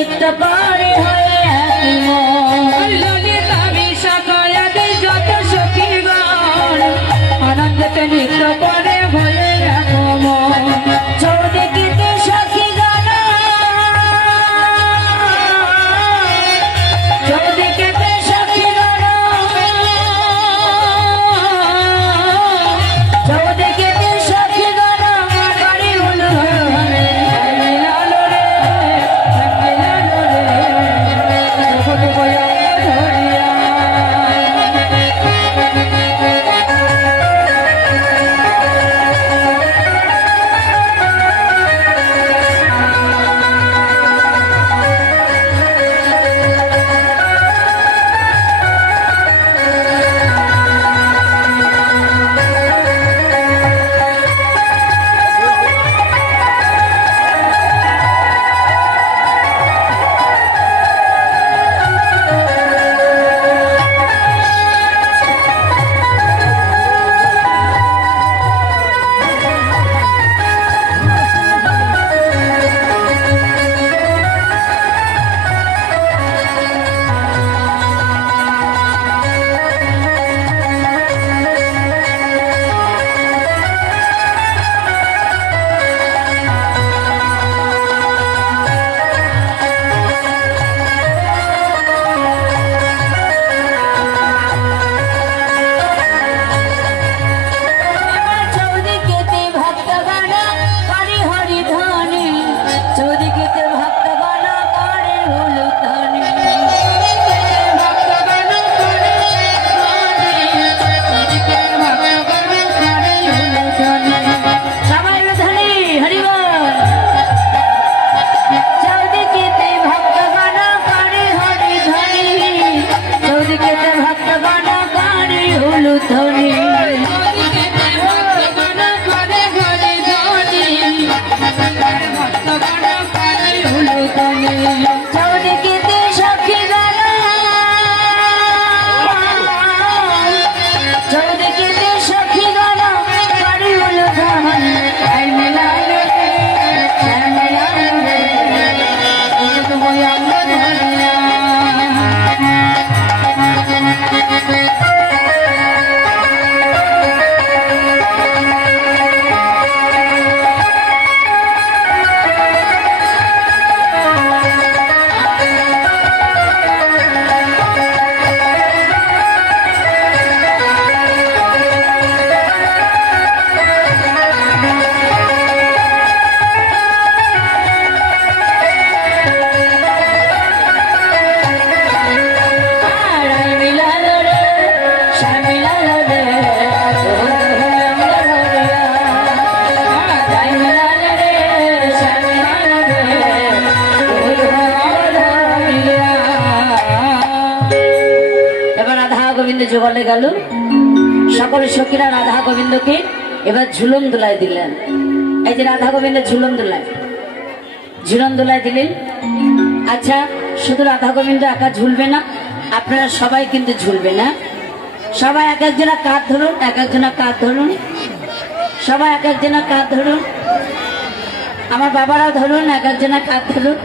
নিত্য করে হয়ে একই ললিতা বিশাখায়াদি যত সখীগণ আনন্দতে নৃত্য করে হয়ে এক মন চৌদিকে সখীগণ চৌদিকে সখীগণ চৌদিকে সখীগণ বাড়ি হলো জোগাড়ে গেল সকল সখীরা রাধা গোবিন্দকে এবার ঝুলন দোলায় দিলেন। এই যে রাধা গোবিন্দ ঝুলন দোলায় দিলেন। আচ্ছা, শুধু রাধা গোবিন্দ একা ঝুলবে না, আপনারা সবাই কিন্তু ঝুলবে না। সবাই এক একজনা কাঁধ ধরুন, এক একজনা কাঁধ ধরুন, সবাই এক একজনা কাঁধ ধরুন। আমার বাবারাও ধরুন, এক একজনা কাঁধ ধরুন।